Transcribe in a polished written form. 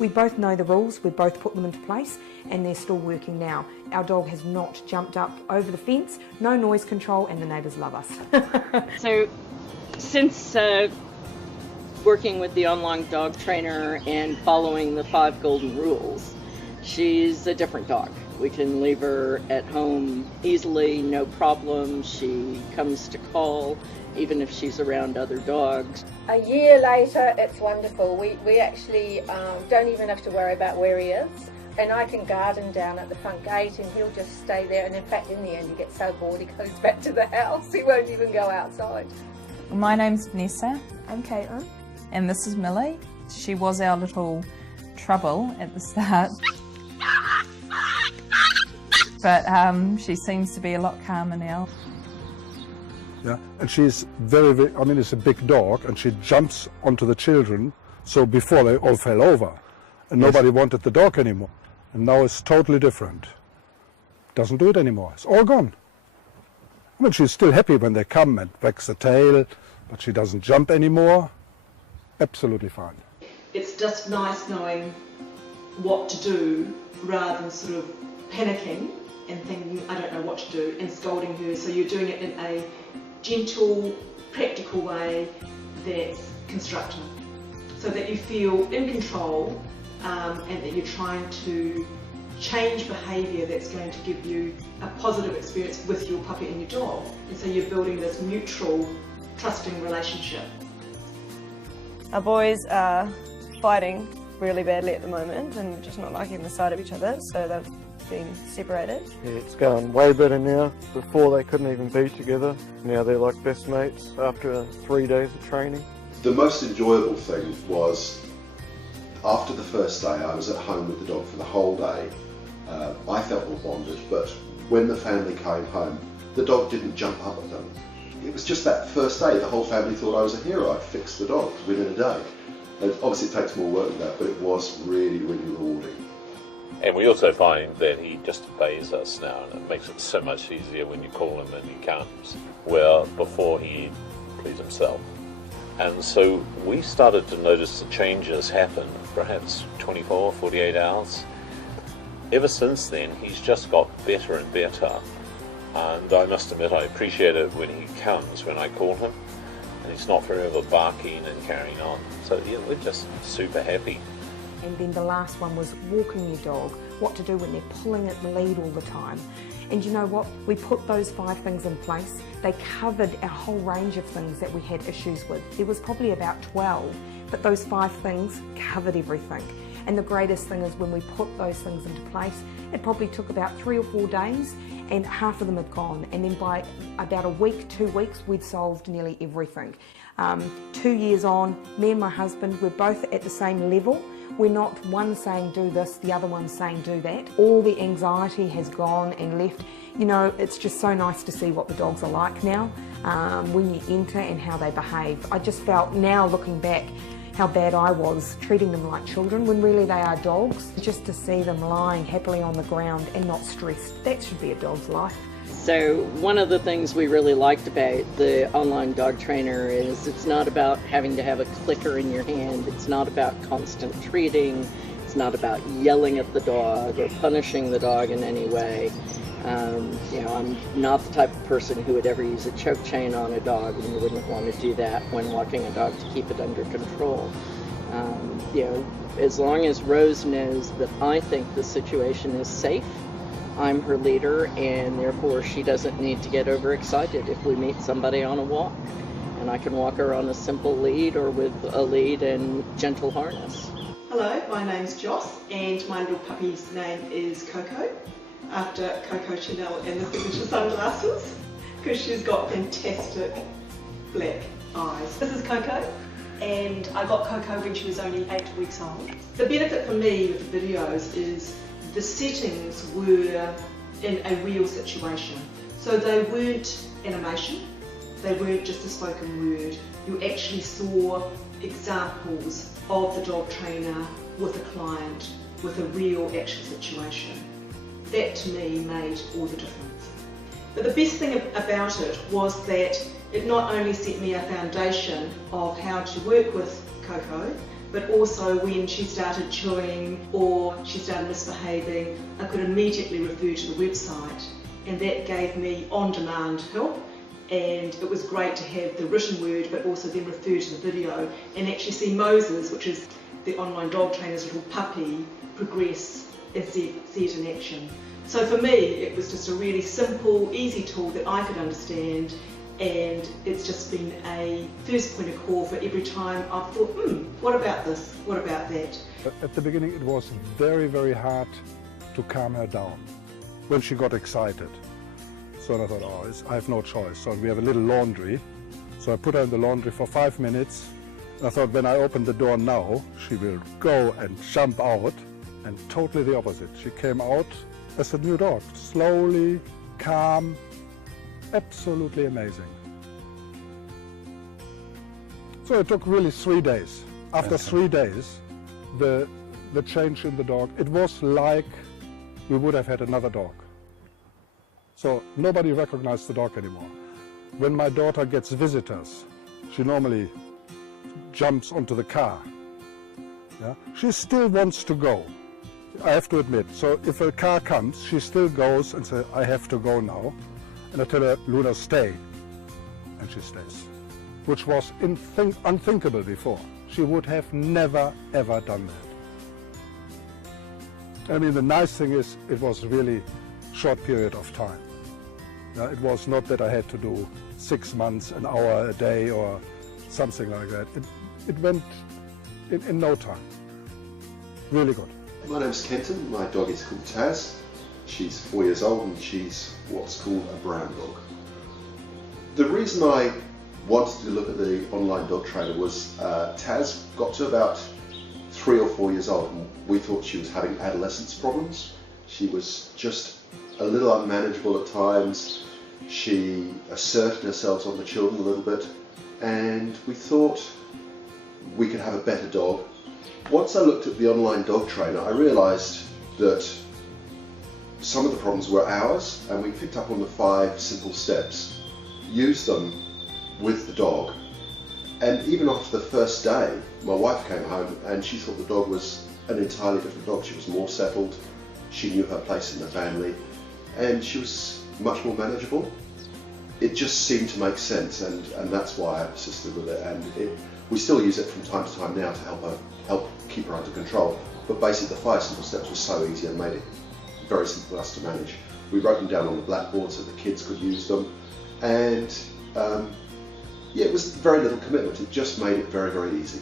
We both know the rules, we both put them into place, and they're still working now. Our dog has not jumped up over the fence, no noise control, and the neighbours love us. So, since working with the online dog trainer and following the 5 golden rules, she's a different dog. We can leave her at home easily, no problem. She comes to call, even if she's around other dogs. A year later, it's wonderful. We actually don't even have to worry about where he is. And I can garden down at the front gate and he'll just stay there. And in fact, in the end, he gets so bored he goes back to the house. He won't even go outside. My name's Vanessa. I'm Caitlin. And this is Millie. She was our little trouble at the start. But she seems to be a lot calmer now. Yeah, and she's very, I mean, it's a big dog, and she jumps onto the children, so before they all fell over, and nobody wanted the dog anymore. And now it's totally different. Doesn't do it anymore, it's all gone. I mean, she's still happy when they come and wags the tail, but she doesn't jump anymore. Absolutely fine. It's just nice knowing what to do rather than sort of panicking and thinking, I don't know what to do, and scolding her. So you're doing it in a gentle, practical way that's constructive, so that you feel in control and that you're trying to change behaviour that's going to give you a positive experience with your puppy and your dog. And so you're building this mutual, trusting relationship. Our boys are fighting really badly at the moment and just not liking the sight of each other, so they've been separated. Yeah, it's going way better now. Before they couldn't even be together. Now they're like best mates after 3 days of training. The most enjoyable thing was after the first day I was at home with the dog for the whole day. I felt more bonded, but when the family came home, the dog didn't jump up at them. It was just that first day, the whole family thought I was a hero. I'd fixed the dog within a day. And obviously it takes more work than that, but it was really, really rewarding. And we also find that he just obeys us now, and it makes it so much easier when you call him and he comes, where before he'd please himself. And so we started to notice the changes happen, perhaps 24, 48 hours. Ever since then, he's just got better and better. And I must admit, I appreciate it when he comes, when I call him, and he's not forever barking and carrying on. So yeah, we're just super happy. And then the last one was walking your dog, what to do when they're pulling at the lead all the time. And you know what? We put those 5 things in place. They covered a whole range of things that we had issues with. There was probably about 12, but those 5 things covered everything. And the greatest thing is when we put those things into place, it probably took about 3 or 4 days and half of them had gone. And then by about a week, 2 weeks, we'd solved nearly everything. 2 years on, me and my husband, we're both at the same level. We're not one saying do this, the other one saying do that. All the anxiety has gone and left. You know, it's just so nice to see what the dogs are like now when you enter and how they behave. I just felt now looking back how bad I was treating them like children when really they are dogs. Just to see them lying happily on the ground and not stressed, that should be a dog's life. So one of the things we really liked about the online dog trainer is it's not about having to have a clicker in your hand. It's not about constant treating. It's not about yelling at the dog or punishing the dog in any way. You know, I'm not the type of person who would ever use a choke chain on a dog, and you wouldn't want to do that when walking a dog to keep it under control. You know, as long as Rose knows that I think the situation is safe, I'm her leader, and therefore she doesn't need to get overexcited if we meet somebody on a walk. And I can walk her on a simple lead or with a lead and gentle harness. Hello, my name's Joss, and my little puppy's name is Coco, after Coco Chanel and the signature sunglasses, because she's got fantastic black eyes. This is Coco, and I got Coco when she was only 8 weeks old. The benefit for me with the videos is the settings were in a real situation. So they weren't animation, they weren't just a spoken word. You actually saw examples of the dog trainer with a client with a real actual situation. That to me made all the difference. But the best thing about it was that it not only set me a foundation of how to work with Coco, but also when she started chewing or she started misbehaving, I could immediately refer to the website, and that gave me on-demand help. And it was great to have the written word, but also then refer to the video and actually see Moses, which is the online dog trainer's little puppy, progress and see it in action. So for me, it was just a really simple, easy tool that I could understand, and it's just been a first point of call for every time I've thought, what about this, what about that? At the beginning it was very, very hard to calm her down when she got excited. So I thought, oh, I have no choice. So we have a little laundry. So I put her in the laundry for 5 minutes. And I thought, when I open the door now, she will go and jump out. And totally the opposite. She came out as a new dog, slowly, calm, absolutely amazing. So it took really 3 days. After 3 days, the change in the dog, it was like we would have had another dog. So nobody recognized the dog anymore. When my daughter gets visitors, she normally jumps onto the car. Yeah? She still wants to go, I have to admit. So if a car comes, she still goes and says, I have to go now. And I tell her, Luna, stay. And she stays, which was unthinkable before. She would have never, ever done that. I mean, the nice thing is, it was really short period of time. It was not that I had to do 6 months, an hour a day or something like that. It went in no time. Really good. My name's Kenton, my dog is called Taz. She's 4 years old and she's what's called a brown dog. The reason I wanted to look at the online dog trainer was Taz got to about 3 or 4 years old and we thought she was having adolescence problems. She was just a little unmanageable at times. She asserted herself on the children a little bit, and we thought we could have a better dog. Once I looked at the online dog trainer, I realised that some of the problems were ours, and we picked up on the 5 simple steps, used them with the dog, and even after the first day, my wife came home and she thought the dog was an entirely different dog. She was more settled, she knew her place in the family, and she was much more manageable. It just seemed to make sense, and that's why I persisted with it. And we still use it from time to time now to help keep her under control. But basically the 5 simple steps were so easy and made it very simple for us to manage. We wrote them down on the blackboard so the kids could use them, and yeah, it was very little commitment. It just made it very, very easy.